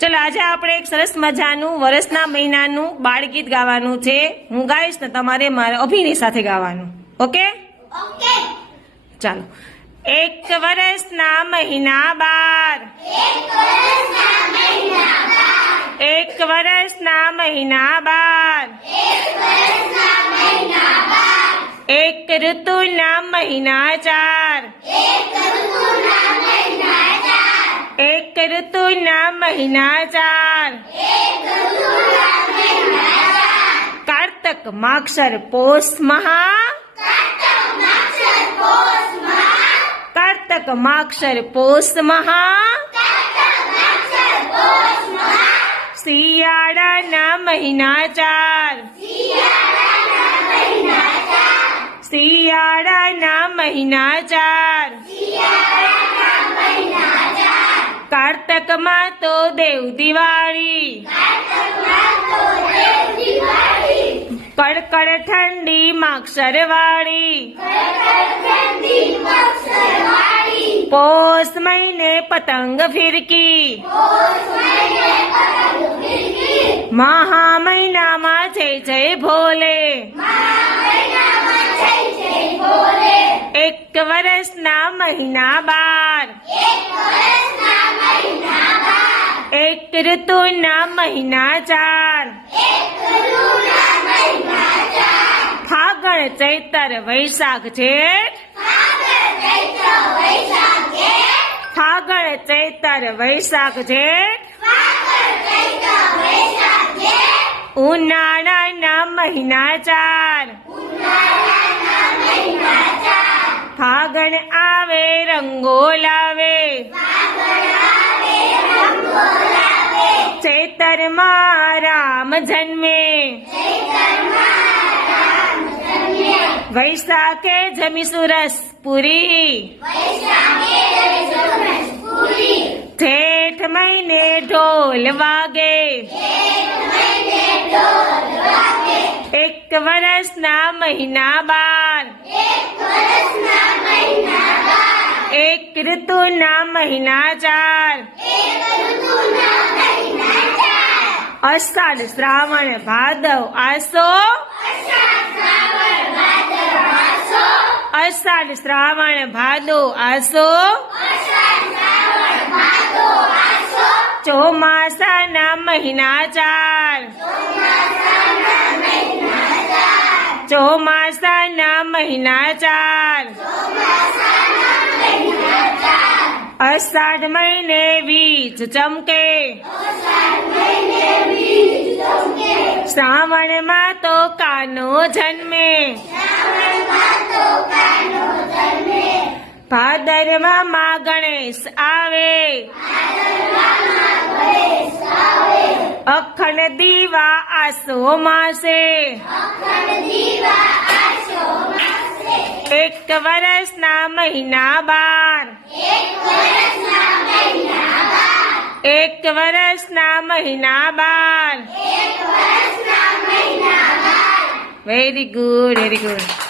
ચલો આજે આપણે એક સરસ મજાનું વર્ષના મહિનાનું બાળગીત ગાવાનું છે. હું ગાઈશ ને તમારે મારા અભિનય સાથે ગાવાનું. Okay okay. ચાલો. એક વર્ષના મહિના બાર, એક વર્ષના મહિના બાર, એક ઋતુના મહિના ચાર, એક ઋતુના મહિના ચાર, કારતક માગશર પોષ મહા, કારતક માગશર પોષ મહા, શિયાળાના મહિના ચાર, શિયાળાના મહિના ચાર, કારતકમાં તો દેવ દિવાળી, કડકડ ઠંડી માગશર વાળી, પોષ મહિને પતંગ ફિરકી, મહા મહિનામાં જય જય ભોલે, એક વર્ષના મહિના બાર, એક ઋતુના મહિના ચાર, ફાગણ ચૈતર વૈશાખ જેઠ, ફાગણ ચૈતર વૈશાખ જેઠ, ઉનાળાના મહિના ચાર, ફાગણ આવે રંગો લાવે, ચૈતરમાં રામ જન્મે, વૈશાખે જમીશું રસ પૂરી, જેઠ મહિને ઢોલ વાગે, એક વર્ષના મહિના બાર, એક ઋતુના મહિના ચાર, અષાઢ શ્રાવણ ભાદવ આસો, અષાઢ શ્રાવણ ભાદો આસો, ચોમાસાના મહિના ચાર, ચોમાસાના મહિના ચાર, અષાઢ મહિને વીજ ચમકે, શ્રાવણમાં તો કાનો જન્મે, ભાદરવામાં ગણેશ આવે, અખંડ દીવા આસો માસે, એક વર્ષના મહિના બાર, એક વર્ષના મહિના બાર. Very good, very good.